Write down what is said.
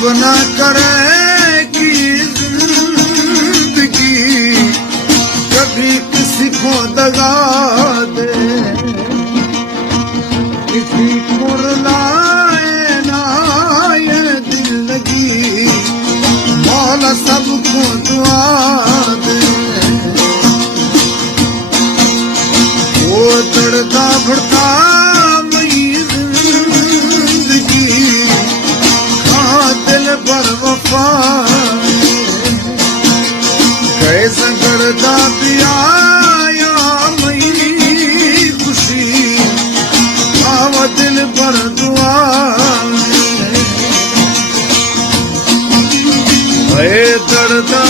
रब ना करे कि जिंदगी कभी किसी को दगा दे, किसी को रुलाए ना ये दिल लगी, मौला सबको दुआ दे। वो तड़का भड़का कैसा करता पिया मई खुशी आवा दिल पर दुआ दर्दा